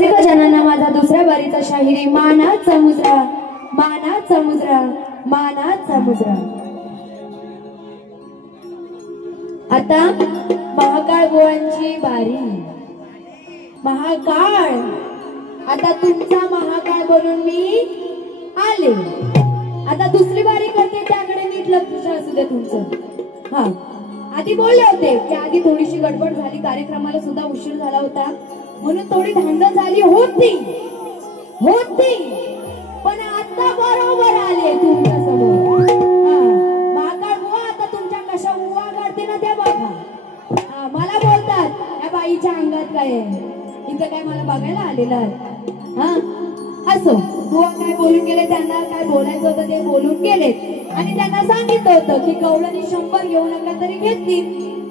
जनांना माझा दुसऱ्या बारीचा शाहिरी मानाचा मुजरा, मानाचा मुजरा, मानाचा मुजरा। आता महाकाळ बुवांची बारी। महाकाळ, आता तुमचा महाकाळ बनून मी आले। आता दुसरी बारी करते, त्याकडे नीट लक्ष असू दे तुमचं। हा, आधी बोलले होते की आधी थोडीशी गडबड झाली, कार्यक्रमाला सुद्धा उशीर झाला होता, म्हणून थोडी धांदल झाली होती, पण आता बरोबर आले तुमच्या समोर। महाकाळ बुवा आता तुमच्या कशा उवा काढते ना त्या बघा। मला बोलतात या बाईच्या अंगात काय आहे, इथं काय मला बघायला आलेलं आहे। हा, असो, बुवा काय बोलून गेले, त्यांना काय बोलायचं होतं ते बोलून गेले। आणि त्यांना सांगितलं होतं की गवळणी 100 घेऊ नका तरी घेतली,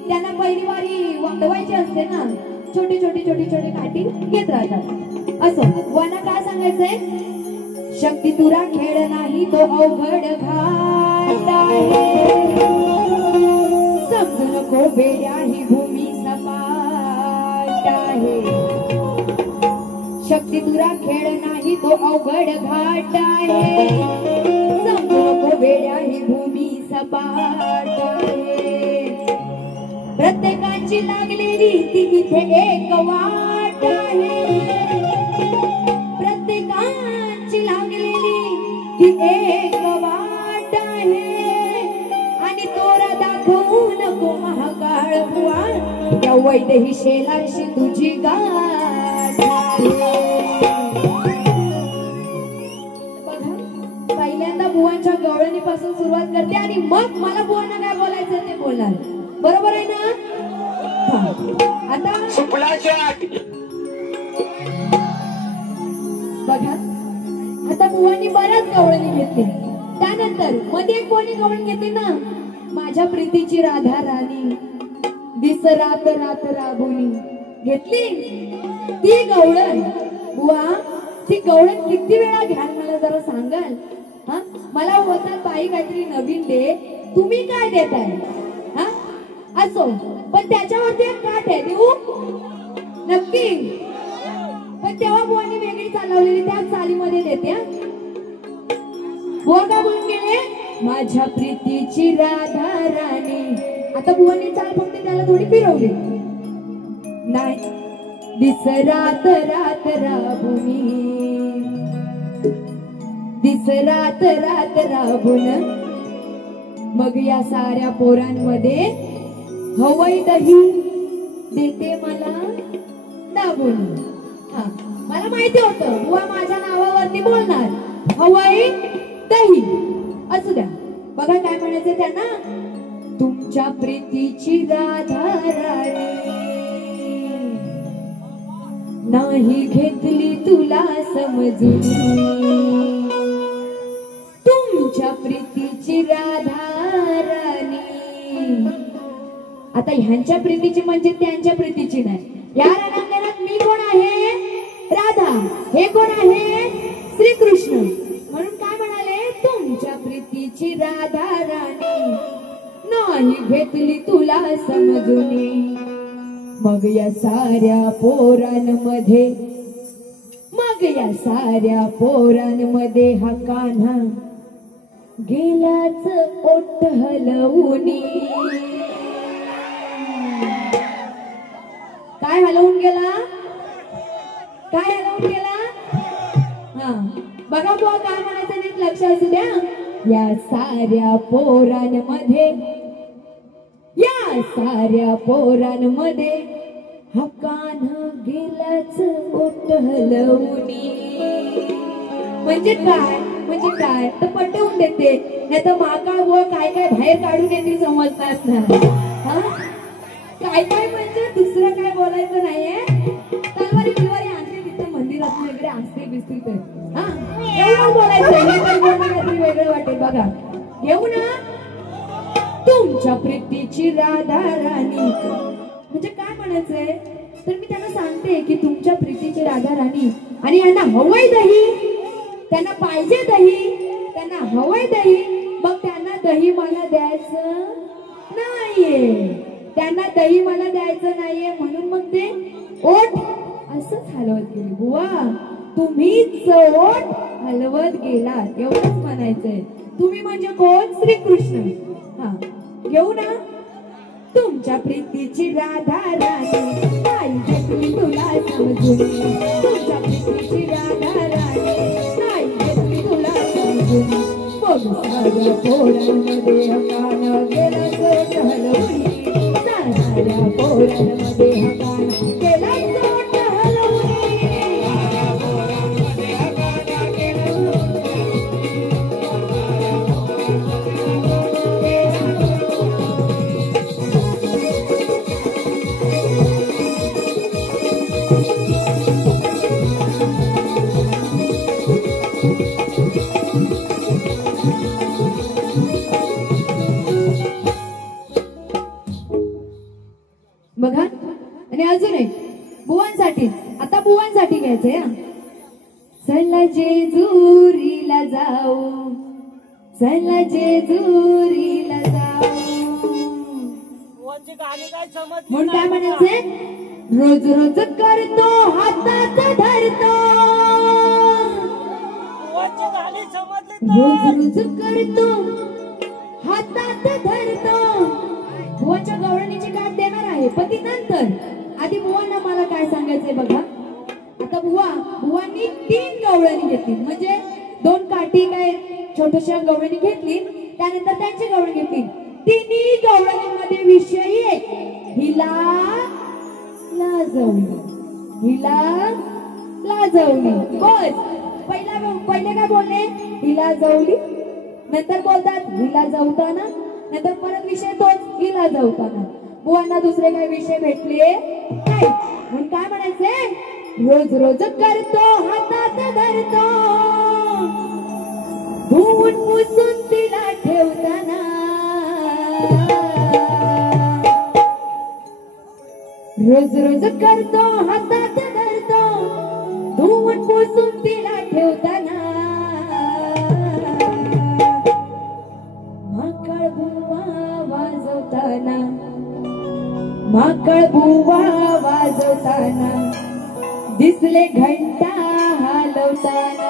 त्यांना पहिली वारी वाढवायची असते ना, छोटी छोटी छोटी छोटी काठी घेत राहतात। असो, बुवांना काय सांगायचंय, शक्ती तुरा खेळ नाही तो अवघड घाट आहे, समजू नको बेड्या ही भूमी सपाट आहे, शक्ती तुरा खेळ नाही तो अवघड घाट आहे, समजू नको बेड्या ही भूमी सपाट आहे, प्रत्येकाची लागलेली ती इथे एक वाट आहे, प्रत्येकाची लागलेली ती एक वाट आहे, आणि तोरा दाखवू नको महाकाळ बुवा, या वैदेही शेलारशी तुझी गाठ आहे। बघा, पहिल्यांदा बुवांच्या गवळणीपासून सुरुवात करते आणि मग मला बुवांना काय बोलायचं ते बोलणार, बरोबर आहे ना? आता बघा, आता बुवांनी बऱ्याच गवळणी घेतली, त्यानंतर मध्ये कोणी गवळण घेतली ना, माझ्या प्रीतीची राधा राणी दिस रात रात राबुनी घेतली ती गवळण। बुवा, ती गवळण किती वेळा घ्याल मला जरा सांगाल? हा, मला होतात बाई काहीतरी नवीन दे, तुम्ही काय देताय? हा, असो, पण त्याच्यावरती एक काठ आहे, देऊ नक्की, पण तेव्हा बुवांनी वेगळी चालवलेली त्या चालीमध्ये देते। बुवा का बोलून गेले, माझ्या प्रीतीची राधा राणी, आता बुवांनी चाल फक्त त्याला थोडी फिरवली, नाही दिस रात रात राबुनी, दिस रात रात राबुन, मग या साऱ्या पोरांमध्ये हवई दही देते मला दाबून। हा, मला माहिती होतं बुवा माझ्या नावावरती बोलणार, हवई दही असू द्या। बघा काय म्हणायचं त्यांना, तुमच्या प्रीतीची राधा राणी नाही घेतली तुला समजून, तुमच्या प्रीतीची राधा राणी। आता ह्यांच्या प्रीतीची म्हणजे त्यांच्या प्रीतीची नाही, या रणांगणात मी कोण आहे? राधा, हे कोण आहे? श्रीकृष्ण, म्हणून काय म्हणाले, तुमच्या प्रीतीची राधा राणी नाही घेतली तुला समजून, मग या साऱ्या पोरांमध्ये, मग या साऱ्या पोरांमध्ये हा कान्हा गेलाच ओठ हलवूनी। काय हलवून गेला? काय हलवून गेला? हा, बघा बुवा काय म्हणायचं नीट लक्ष असू द्या, या साऱ्या पोरांमध्ये, या साऱ्या पोरांमध्ये हा कान्हा गेलाच ओठ हलवूनी। म्हणजे काय, म्हणजे काय तर पटवून देते, नाही तर महाकाळ बुवा काय काय बाहेर काढून येते समजतात ना। हा, काय काय म्हणजे दुसरं काय बोलायचं नाहीये, तलवारी बिलवारी आणते तिथं मंदिरात वगैरे असते बिसते तर, हा एवढं बोलायचं, वेगळं वाटेल। बघा, घेऊ ना तुमच्या प्रीतीची राधा राणी, म्हणजे काय म्हणायचंय, तर मी त्यांना सांगते की तुमच्या प्रीतीची राधा राणी, आणि यांना हवंय दही, त्यांना पाहिजे दही, त्यांना हवंय दही, मग त्यांना दही मला द्यायचं नाहीये, त्यांना दही मला द्यायचं नाहीये, म्हणून मग ते ओठ असंच हलवत गेली. बुवा तुम्ही चोट हलवत गेलात एवढंच म्हणायचंय. तुम्ही म्हणजे कोण? श्रीकृष्ण. हा घेऊ ना. तुमच्या प्रीतीची राधा राणी नाही घेतली तुला समजून. तुमच्या प्रीतीची राधा राणी नाही घेतली तुला समजून. बोलू साऱ्या पोरांमध्ये हकान गेला चोट हलवून. साऱ्या पोरांमध्ये हकान गेला चोट हलवून. बघा. आणि अजून एक बुवांसाठी. आता बुवांसाठी घ्यायचंय. हा चला जेजुरीला जाऊ, चला जेजुरीला जाऊ. म्हणून काय म्हणायचंय? रोज रोज करतो हातात धरतो. रोज रोज करतो हातात धरतो. बुवाच्या गवळणीची गाठ देणार आहे पण ती नंतर. आधी बुवांना मला काय सांगायचंय बघा. आता बुवांनी 3 गवळणी घेतली. म्हणजे 2 काठी काय छोट्याशा गवळणी घेतली. त्यानंतर त्यांची गवळण घेतली. तिन्ही गवळणीमध्ये विषय एक. हिला लाजवणी, हिला लाजवणी. बस. पहिले काय बोलले? हिला जवली. नंतर बोलतात हिला जवताना. नंतर परत विषय तोच, हिला जवताना. बुवांना दुसरे काही विषय भेटले नाही. म्हणून काय म्हणायचे? रोज रोज करतो हातात धरतो. धुवून पुसून तिला ठेवताना. रोज रोज करतो हातात धरतो. धुवून पुसून तिला ठेवताना. माकळ बुवा वाजवताना, माकळ बुवा वाजवताना. दिसले घंटा हलवताना.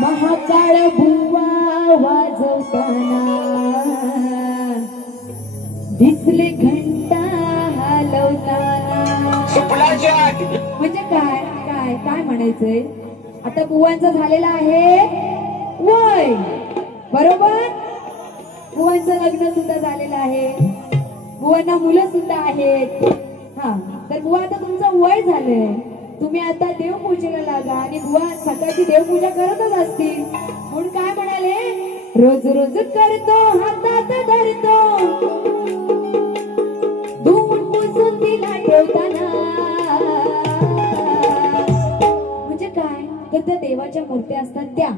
महाकाळ बुवा वाजवताना. दिसले घंटा हलवताना. म्हणजे काय काय काय म्हणायचंय? आता बुवांचं झालेलं आहे वय. बरोबर. बुवांचं लग्न सुद्धा झालेलं आहे. बुवांना मुलं सुद्धा आहेत. हा तर बुवा आता तुमचं वय झालंय. तुम्ही आता देवपूजेला लागा. आणि बुवा सकाळची देवपूजा करतच असतील. म्हणून काय म्हणाले? रोज रोज करतो हातात धरतो. धुवून पुसून तिला ठेवताना. म्हणजे काय? तर त्या देवाच्या मूर्त्या असतात त्या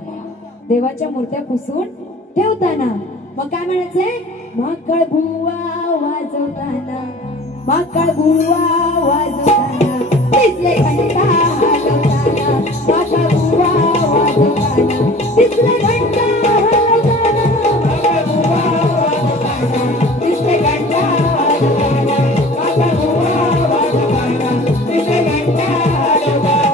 देवाच्या मूर्त्या पुसून ठेवताना. मग काय म्हणायचंय? माकळ बुवा वाजवताना, माकळ बुवा वाजवताना. दिसले घंटा हलवताना. माकळ बुवा वाजवताना. दिसले घंटा हलवताना. माकळ बुवा वाजवताना. दिसले घंटा हलवताना. माकळ बुवा वाजवताना. दिसले घंटा हलवताना.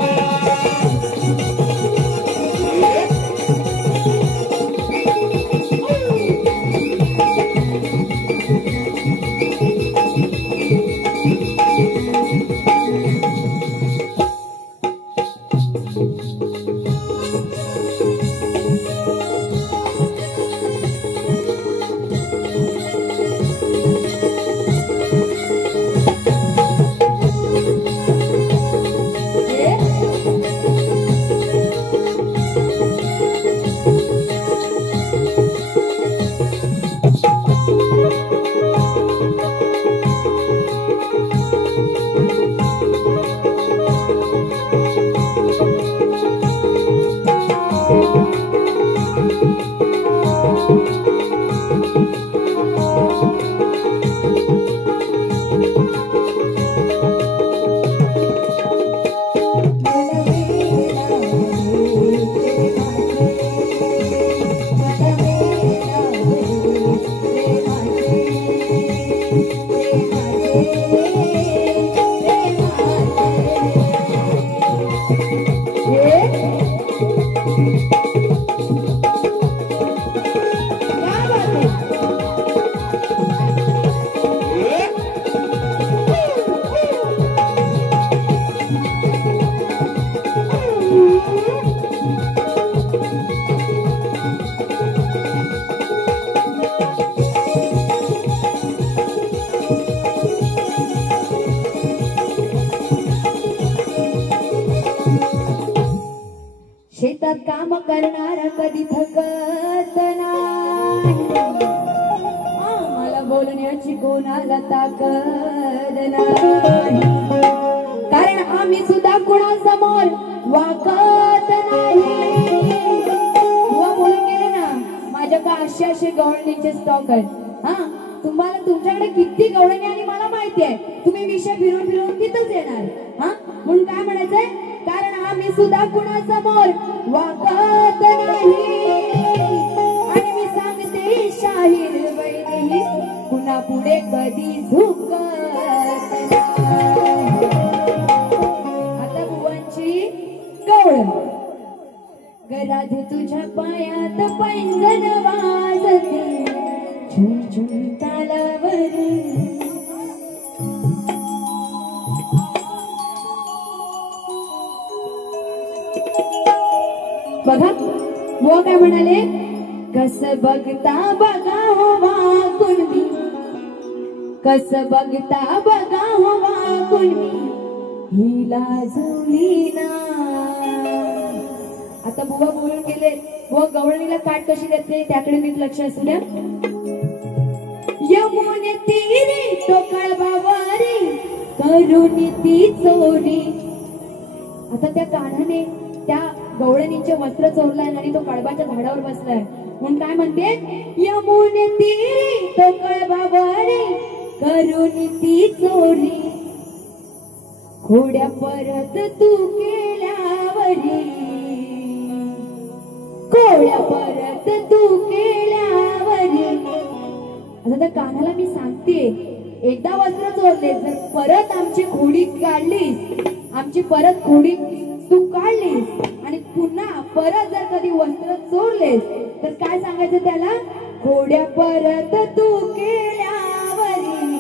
शेतात काम करणारा कधी थकत नाही, मला बोलण्याची कोणाला ताकद नाही, कारण आम्ही सुद्धा कुणासमोर वाकत नाही. बुवा बोलून गेले ना, माझ्याकडे असे गवळणीचे स्टॉक आहेत. हा, तुम्हाला तुमच्याकडे किती गवळणी आणि मला माहिती आहे, तुम्ही विषय फिरून फिरून तिथंच येणार. हा, म्हणून काय म्हणायचंय, कारण आम्ही सुद्धा कुणासमोर वाकत नाही. आणि मी सांगते शाहीर वैदेही, कुणा पुढे कधी झुकत नाही. आता बुवांची गवळण. गराध तुझ्या पायात पैंजण वाजते, झुम झुम तालावरी. बघा वो काय म्हणाले, कस बघता बघा हो वाकून मी, कस बघता बघा हो वाकून मी, हिला जुळली ना. आता बुवा बोलून गेले, बुवा गवळणीला काट कशी देते त्याकडे नीट लक्ष असू द्या. यमुने तीरी तो कळबावारी, करून ती चोरी. आता त्या कानाने त्या गवळणीचे वस्त्र चोरलाय आणि तो कळबाच्या झाडावर बसलाय, म्हणून काय म्हणते, यमुने तीरी तो कळबावारी, करून ती चोरी. खोड्या परत तू केल्यावरी, खोड्या परत तू केल्यावरी. आता त्या कानाला मी सांगते, एकदा वस्त्र चोरले, जर परत आमची खोडी काढलीस, आमची परत खोडी तू काढलीस आणि पुन्हा परत जर कधी वस्त्र चोरलेस, तर काय सांगायचं त्याला, खोड्या परत तू केल्यावरी,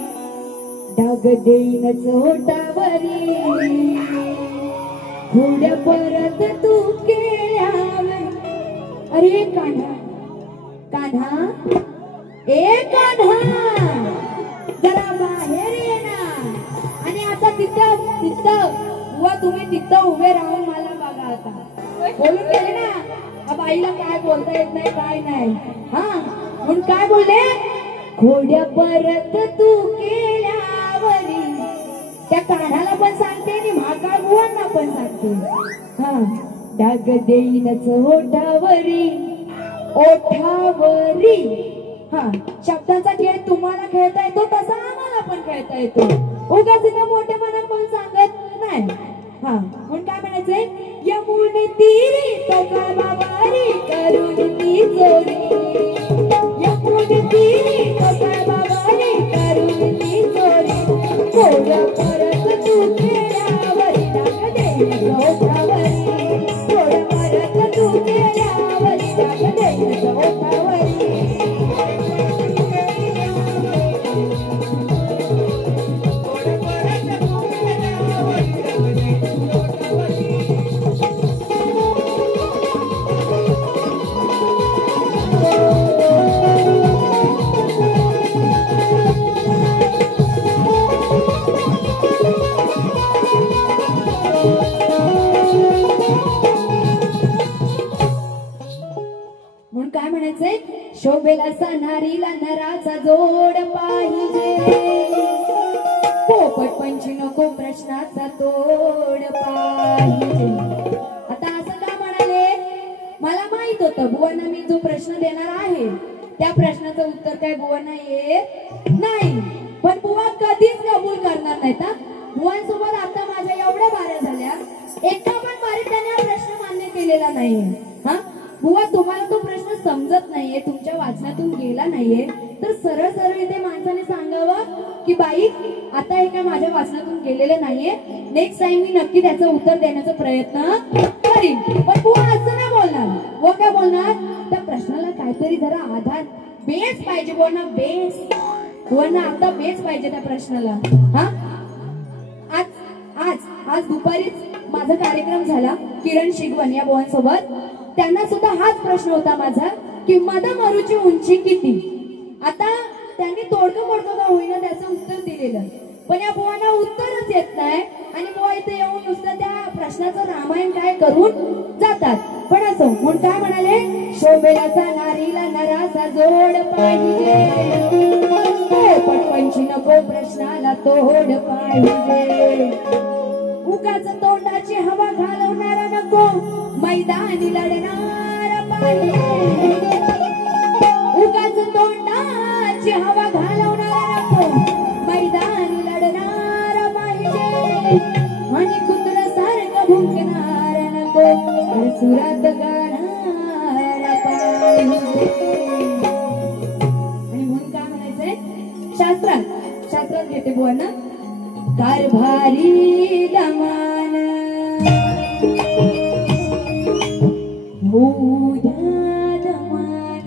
डाग देईन चोटावरी. खोड्या परत तू केल्यावरी. अरे कान्हा, कान्हा, ए कान्हा, जरा बाहेर ये ना. आणि आता तिथं व तुम्ही तिथं उभे राहून मला बघा. आता बोलून गेले ना, अब आईला काय बोलता येत नाही, काय नाही. हा, म्हणून काय बोलले, खोड्या परत तू केल्यावरी. त्या काढाला पण सांगते आणि महाकाळ बुवांना पण सांगते. हा, डाग देईनच ओठावरी, ओठावरी. हा, शब्दांचा खेळ तुम्हाला खेळता येतो, तसा आम्हाला पण खेळता येतो. उगाच मोठेपणा कोण सांगत नाही. हा, म्हणून काय म्हणायचंय, यमुने तीरी तो कळबावारी, करून ती चोरी. यमुने तीरी तो कळबावारी, करून ती चोरी. खोड्या परत तू केल्यावरी, डाग देईन ओठावरी. खोड्या परत तू केल्यावरी, डाग देईन ओठावरी. म्हणून काय म्हणायचंय, शोभेला सणारीला नराचा जोड पाहिजे, पोपट पंची नको प्रश्नाचा तोड पाहिजे. आता असं का म्हणाले, मला माहित होतं बुवांना मी जो प्रश्न देणार आहे त्या प्रश्नाचं उत्तर काय बुवांना येत नाही, पण बुवा कधीच कबूल करणार नाहीत. बुवांसोबत आता माझ्या एवढ्या बाऱ्या झाल्या, एका पण बारीत त्याने हा प्रश्न मान्य केलेला नाहीये. हा बुवा, तुम्हाला तो प्रश्न समजत नाहीये, तुमच्या वाचनातून गेला नाहीये, तर सरळ सरळ इथे माणसाने सांगावं की बाई आता हे काय माझ्या वाचनातून गेलेलं नाहीये, नेक्स्ट टाइम मी नक्की त्याचं उत्तर देण्याचा प्रयत्न करीन. पण बुवा असं नाही बोलणार. वो काय बोलणार, त्या प्रश्नाला काहीतरी जरा आधार, बेस पाहिजे. बुवांना बेस, बुवांना आता बेस पाहिजे त्या प्रश्नाला. हा, आज आज आज दुपारीच माझा कार्यक्रम झाला किरण शिगवण या बुवांसोबत. त्यांना सुद्धा हाच प्रश्न होता माझा की मदमरूची उंची किती. आता त्यांनी तोडकं मोडकं का होईना त्याचं उत्तर दिलेलं, पण या बुवांना उत्तरच येत नाही आणि बुवा इथे येऊन नुसतं त्या प्रश्नाचं रामायण काय करून जातात. पण असो, म्हणून काय म्हणाले, शोभेलाचा नारीला नराचा जोड पाहिजे, पटपंची नको प्रश्नाला तोड पाहिजे, उगाच तोंडाची हवा घालवणारा नको, मैदानी लढणारा पाहिजे, उगाच तोंडाची हवा घालवणारा नको, मैदानी लढणारा पाहिजे, आणि कुत्र सारखं भुंकणारा नको, सुरात गाणारा पाहिजे. आणि म्हणून काय म्हणायचंय, शास्त्रात घेते बुवांना, कारभारी दमान होऊ द्या दमान,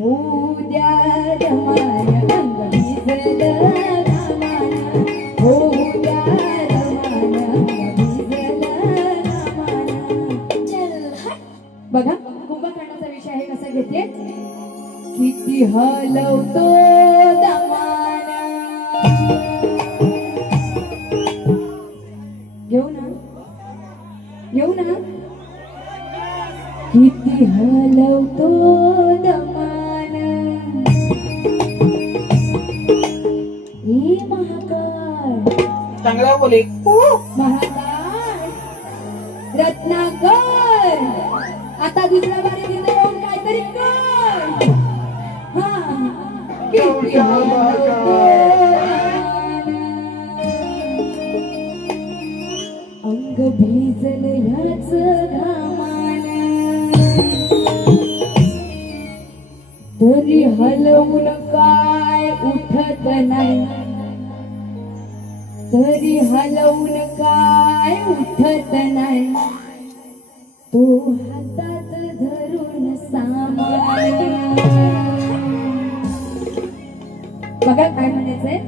होऊ द्या दमान, अंग भिजलं दमान, होऊ द्या दमान, अंग भिजलं दमान. बघा कुंभकर्णाचा विषय आहे, कसा घेते, किती हलवतो दमान, घेऊ ना किती हलवतो दमान, ए महाकाय चांगला बोले, महाकाय रत्नाकर, आता दुसऱ्या बारी तिथे येऊन काहीतरी कर. किती हलवतो अंग भिजल ह्याच घामान, तरी हलवून काय उठत नाही, तरी हलवून काय उठत नाही, तो हातात धरून सामान. बघा काय म्हणायचंय,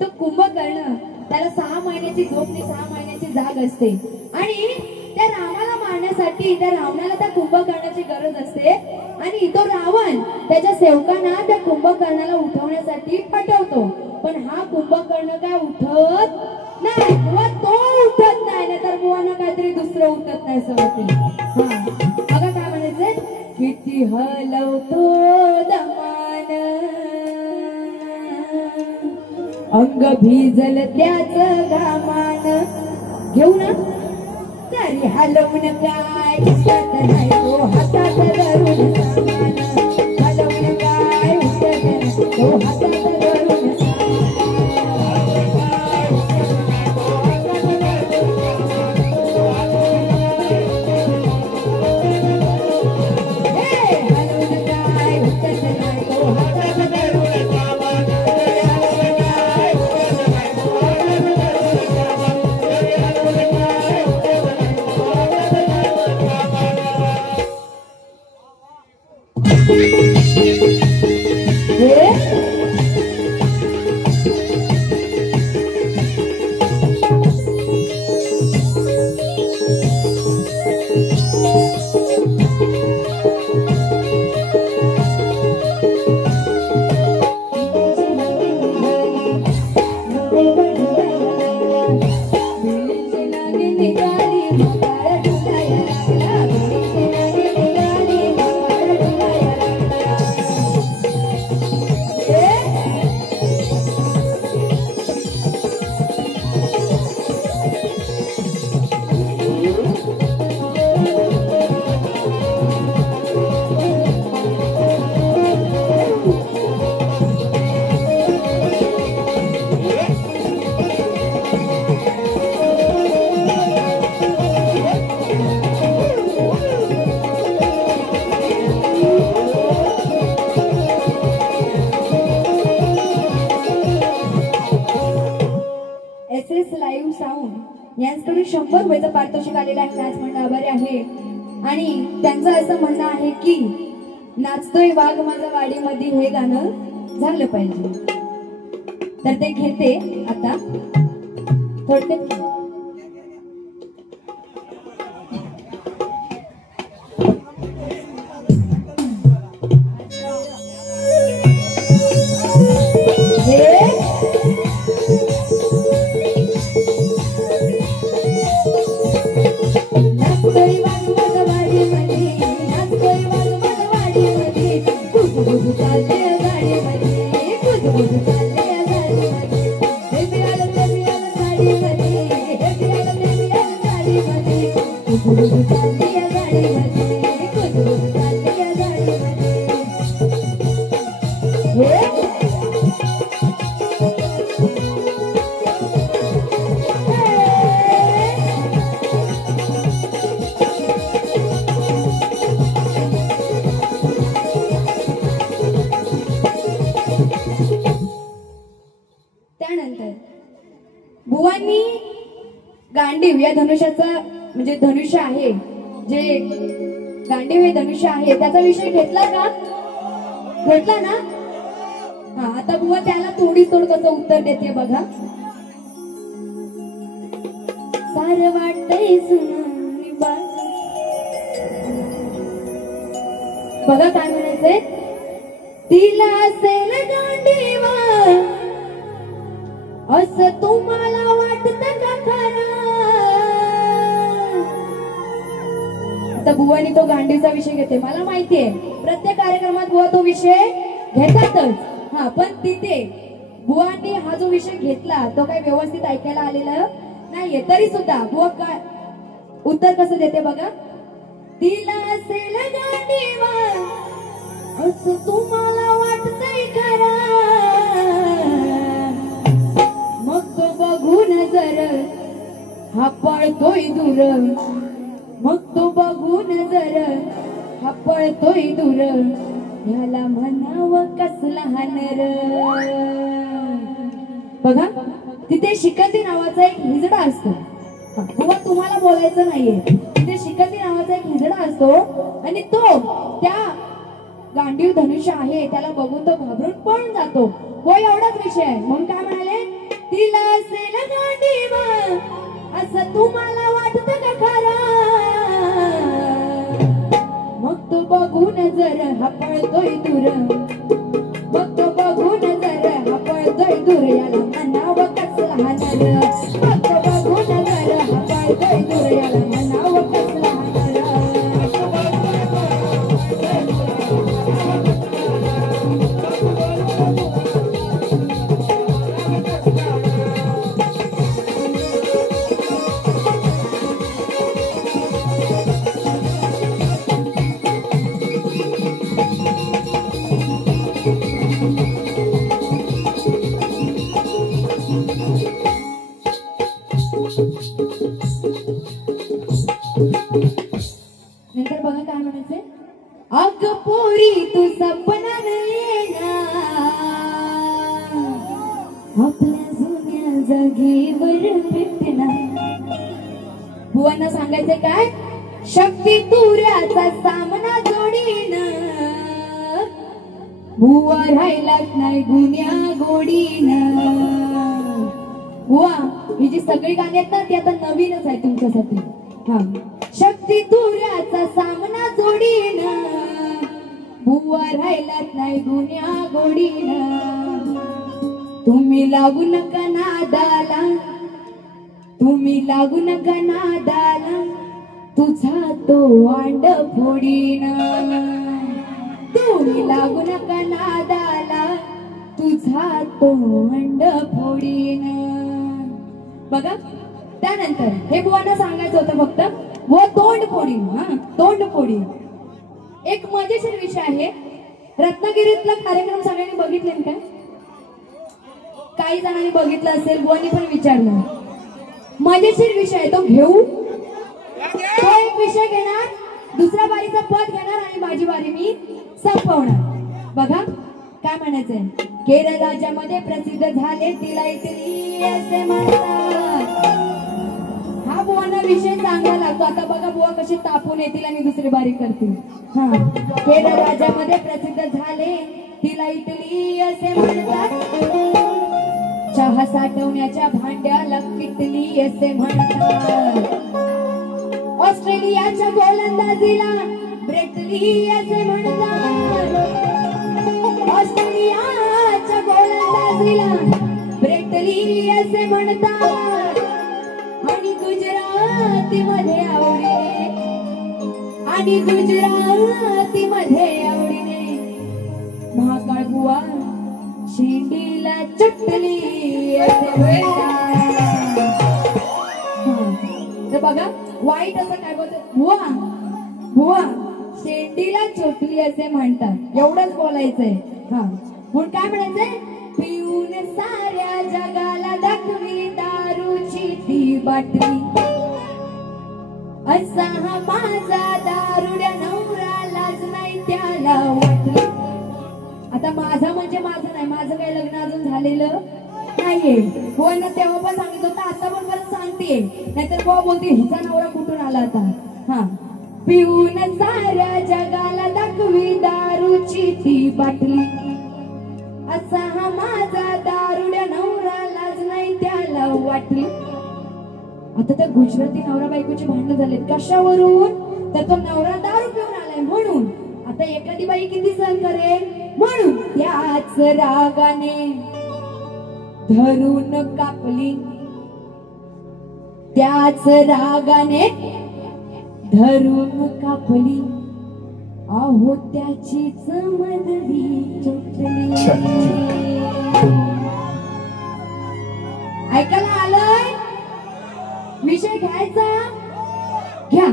तो कुंभकर्ण, त्याला 6 महिन्याची झोप आणि 6 महिन्याची जाग असते, आणि त्या रावणाला मारण्यासाठी त्या रावणाला त्या कुंभकर्णाची गरज असते, आणि तो रावण त्याच्या सेवकांना त्या कुंभकर्णाला उठवण्यासाठी पाठवतो, पण हा कुंभकर्ण काय उठत नाही, किंवा तो उठत नाही, तर बुवांना काहीतरी दुसरं उठत नाही सवती. बघा काय म्हणायचंय, किती हलवतो दमान, अंग भिजल त्याच घामान, घेऊ ना, तरी हलवून काय उठत नाही, तो हातात धरून सामान, हलवून काय उठत नाही, तो हातात धरून यांच्याकडे 100 रुपयाचं पारितोषिक आलेलं आहे. नाच मंडळ आभारी आहे आणि त्यांचं असं म्हणणं आहे की नाचतोय वाघ माझ्या वाडीमध्ये हे गाणं झालं पाहिजे. तर ते घेते आता थोडक्यात. गाडीमध्ये फिरायला चालली आहे गाडीमध्ये कुजबुज चालली आहे गाडीमध्ये कुजबुज चालली आहे गाडीमध्ये त्यानंतर बुवांनी गांडीव या धनुष्याचा म्हणजे धनुष्य आहे जे गांडीव हे धनुष्य आहे त्याचा विषय घेतला का घेतला ना हा आता बुवा त्याला तोडी तोड कसं उत्तर देते बघा सार वाटतंय सुनानी बघा काय म्हणायचंय तिला असेल गांडीवा असं तुम्हाला वाटत का खरं आता बुवानी तो गांडीचा विषय घेते मला माहितीये प्रत्येक कार्यक्रमात बुवा तो विषय घेतातच हा पण तिथे बुवांनी हा जो विषय घेतला तो काही व्यवस्थित ऐकायला आलेला नाहीये तरी सुद्धा बुवा काय उत्तर कसं देते बघा तिला असेल गांडीवा असं तुम्हाला वाटतंय खरं मग तो बघून जर हा पळतोय दूर मग तो बघून जर हा पळतोय दूर ह्याला म्हणावं कसला हानर बघा तिथे शिकती नावाचा एक हिजडा असतो बुवा तुम्हाला बोलायचं नाहीये तिथे शिकती नावाचा एक हिजडा असतो आणि तो त्या गांडीव धनुष्य आहे त्याला बघून तो घाबरून पळून जातो हो एवढाच विषय आहे म्हणून काय म्हणाले तिला असेल गांडीवा असं तुम्हाला वाटत का खरं मग तो बघून जर हा पळतोय दूर मग तो बघून जर हा पळतोय दूर याला म्हणावं कसला हानर मग तो बघून जर हा पळतोय दूर याला म्हणावं कसला हानर नंतर बघा काय म्हणायचंय अग पोरी तू सपनान येणार आपल्या जुन्या जागेवर भेटणार बुवांना सांगायचंय काय शक्ती तुऱ्याचा सामना जोडीन बुवा राहिलाच नाही गुन्या गोडीन बुवा ही जी सगळी गाणी आहेत ना ती आता नवीनच आहे तुमच्यासाठी हा शक्ती तुऱ्याचा सामना जोडीन बुवा राहिलात नाही गुन्या गोडीन तुम्ही लागू नका नादाला तुम्ही लागू नका नादाला तुझा तो वांड फोडीन तुम्ही लागू नका नादाला तुझा तो वांड फोडीन बघा त्यानंतर हे बुवांना सांगायचं होतं फक्त व तोंड फोडी हा तोंड फोडी एक मजेशीर विषय आहे रत्नागिरीतला कार्यक्रम सगळ्यांनी बघितले का काही जणांनी बघितलं असेल बुवांनी पण विचारलं मजेशीर विषय तो घेऊ तो एक विषय घेणार दुसऱ्या बारीचा पद घेणार आणि माझी बारी मी संपवणार बघा काय म्हणायचंय केरळ राज्यामध्ये प्रसिद्ध झाले तिला इटली असे म्हणतात हा बुवांना विषय चांगला लागतो आता बघा बुवा कशी तापून येतील आणि दुसरी बारी करतील हा केरळ राज्यामध्ये प्रसिद्ध झाले तिला इटली असे म्हणतात चहा साठवण्याच्या भांड्याला किटली असे म्हणतात ऑस्ट्रेलियाच्या गोलंदाजीला ब्रेटली असे म्हणतात ऑस्ट्रेलियाच्या गोलंदाजीला ब्रेटली असे म्हणतात आणि गुजरातीमध्ये आवडीने आणि गुजरातीमध्ये आवडीने महाकाळ बुवा शेंडीला चटली असे म्हणतात वाईट असं काय बोलतो बुवा बुवा शेंडीला चोटली असे म्हणतात एवढंच बोलायचंय हा म्हणून काय म्हणायचंय पिऊन साऱ्या जगाला दाखवी दारूची ती बाटली असा हा माझा दारुड्या नवरा लाज नाही त्याला वाटली आता माझा म्हणजे माझं नाही माझं काही लग्न अजून झालेलं नाहीये हो ना तेव्हा पण सांगितलं होतं आता पण परत सांगते नाहीतर बुवा बोलते हिचा नवरा कुठून आला आता हा पिऊन साऱ्या जगाला दाखवी दारूची ती बाटली असा हा माझा दारुड्या नवरा लाज नाही त्याला वाटली आता त्या गुजराती नवरा बायकोची भांडणं झालेत कशावरून तर तो नवरा दारू पिऊन आलाय म्हणून आता एखादी बाई किती सहन करेल म्हणून त्याच रागाने धरून कापली त्याच रागाने धरून कापली अहो त्याचीच मधली चोटली ऐकायला आलंय विषय घ्यायचा घ्या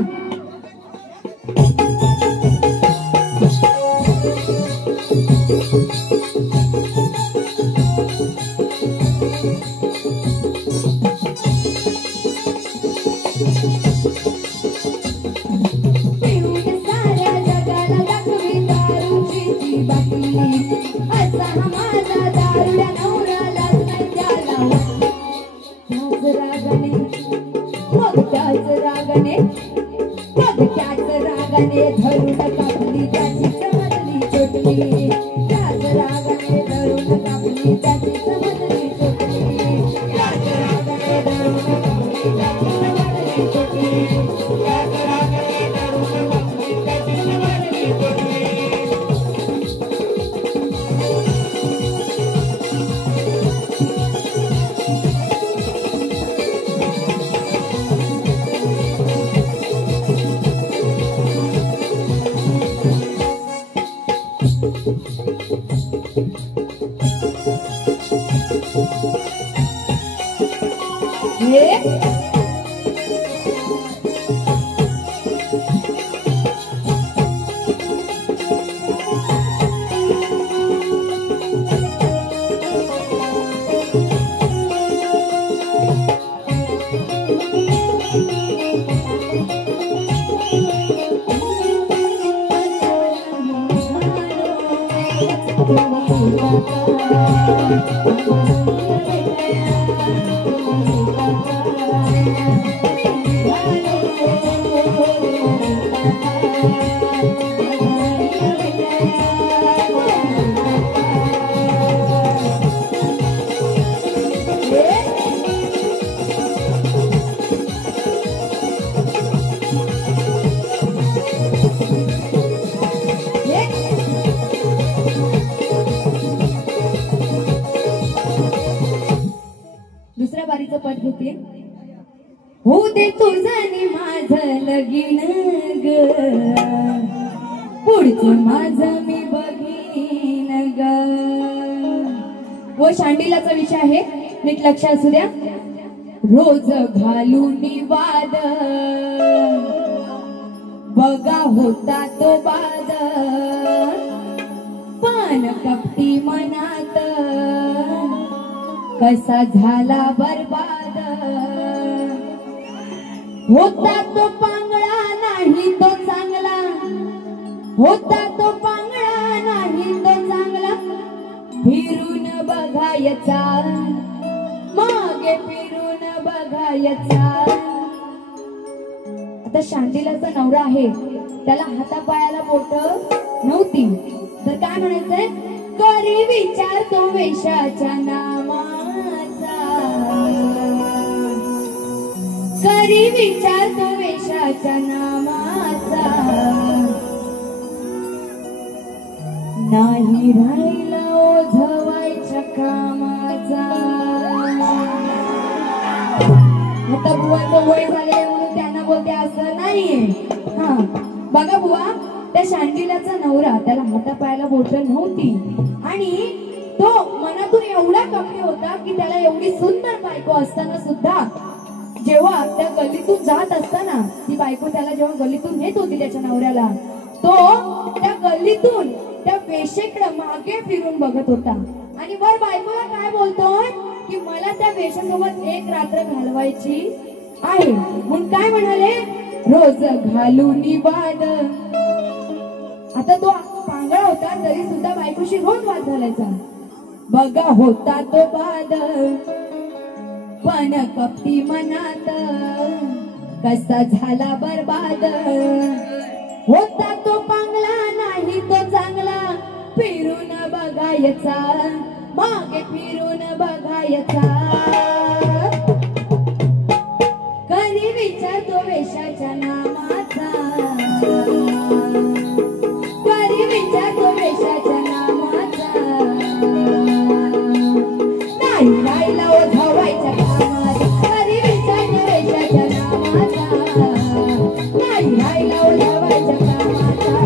असा माझा दारुड्या नवरा लाज नाही त्याला त्याच रागाने धरून कापली त्याची समजली चोटली त्याच रागाने धरून कापली त्याची समजली चोटली त्याच रागाने धरून कापली त्याची समजली चोटली त्याच रागाने धरून कापली त्याची समजली चोटली दुसऱ्या बारीचं पद घेते हो दे तुझं माझं लगीन ग पुढचं माझं मी बघीन ग व शांडिलाचा विषय आहे नीट लक्ष असू द्या रोज घालून वाद बघा होता तो बाद पण कपटी मनात कसा झाला बर्बाद होता तो पांगळा नाही तो चांगला होता तो पांगळा नाही तो चांगला फिरून बघायचा मागे फिरून बघायचा आता शांडिलाचा नवरा आहे त्याला हातापायाला बोट नव्हती तर काय म्हणायचंय करी विचार तो वेशाच्या नामाचा करी विचार तो वेशाच्या नामाचा नाही राहिला ओझवायच्या कामाचा आता बुवाचं वय झाले म्हणून त्यांना बोलते असं नाहीये हा बघा बुवा त्या शांडिलाचा नवरा त्याला हातापायाला बोट नव्हती आणि तो मनातून एवढा कमी होता की त्याला एवढी सुंदर बायको असताना सुद्धा जेव्हा त्या गल्लीतून जात असताना ती बायको त्याला जेव्हा गल्लीतून नेत होती त्याच्या नवऱ्याला, तो त्या गल्लीतून त्या वेश्येकडे मागे फिरून बघत होता आणि वर बायकोला काय बोलतोय की मला त्या वेश्यासोबत एक रात्र घालवायची आहे. म्हणून काय म्हणाले, रोज घालून बाद. आता तो पांगळा होता तरी सुद्धा बायकोशी रोज वाद घालायचा. बघा होता तो बाद पण कपटी मनात कसा झाला बरबाद. होता तो पांगला नाही तो चांगला, फिरून बघायचा मागे फिरून बघायचा. कधी विचारतो वेशाच्या नामाचा, कधी विचारतो वेशाच्या नामाचा. नाही राहिला ओ धावायच्या कामात, कधी विचारतो वेशाच्या नामाचा. नाही राहिला ओ धावायच्या कामाचा.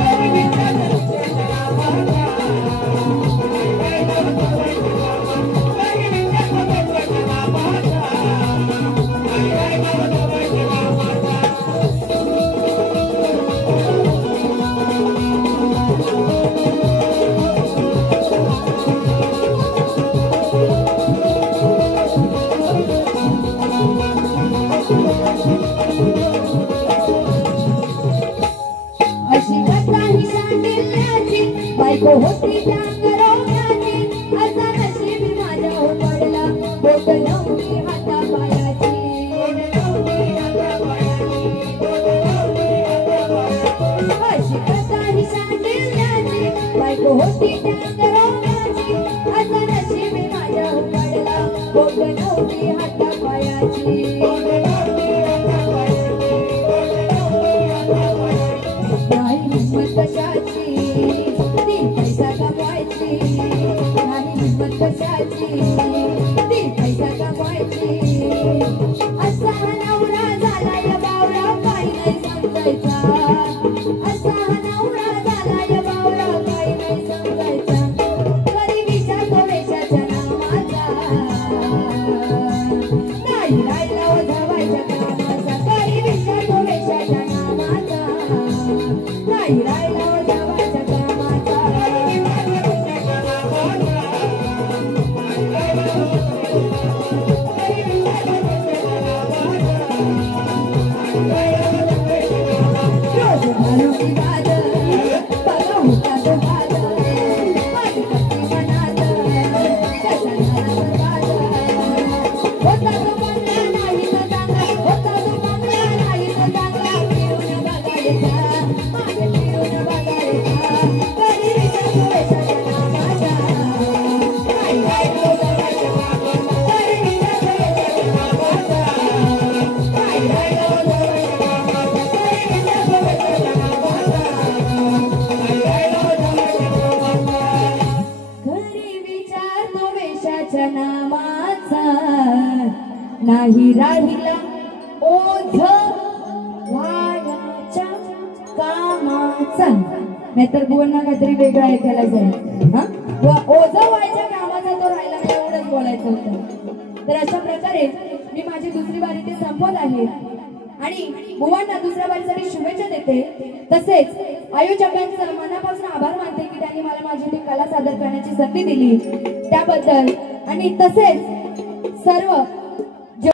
अशी कथा ही सांगितल्याची बायको होती त्या करोनाची. असा नशीब माझ्या हो पडला, बोट नव्हती हाता पायाची. अशी कथा ही सांगितल्याची बायको होती त्या करोनाची. असा नशीब माझ्या हो पडला, बोट नव्हती हाता पायाची. नाही हिम्मत कशाची ती पैसा कमवायची. नाही हिम्मत कशाची ती पैसा कमवायची. असा हा नवरा झाला या बावरा काही नाही समजायचा. असा हा नवरा झाला या बावरा काही नाही समजायचा. कधी विचारतो वेशाच्या नामाचा, नाही राहिला ओ धावायच्या कामाचा. कधी विचारतो वेशाच्या नामाचा, नाही राहिला ओ धावायच्या कामाचा. रोज घालून बाद, बघा होता तो बाद. माझी कपटी मनात कसा झाला बरबाद. होता तो बंगला नाही तो चांगला, होता तो बंगला नाही तो चांगला. फिरून बघायचा मागे फिरून बघायचा. कधी विचारतो वेशाच्या नामाचा, नाही राहिला ओ धावायच्या कामाचा. कधी विचारतो वेशाच्या नामाचा, नाही राहिला ओ धावायच्या कामाचा. कधी विचारतो वेशाच्या नामाचा, नाही राहिला ओ धावायच्या कामाचा. घरी विचारतो वेशाच्या नामाचा, नाही राहिला ओझ व्हायच्या कामाचा. नाहीतर बुवांना काहीतरी वेगळं ऐकायला जाईल. हा, ओझ व्हायच्या कामाचा तो राहिला नाही एवढंच बोलायचं होतं. तर अशा प्रकारे मी माझी दुसरी बारी ते संपवत आहे आणि बुवांना दुसऱ्या बारीसाठी शुभेच्छा देते. तसेच आयोजकांचं मनापासून आभार मानते की त्यांनी मला माझी ती कला सादर करण्याची संधी दिली त्याबद्दल. आणि तसेच सर्व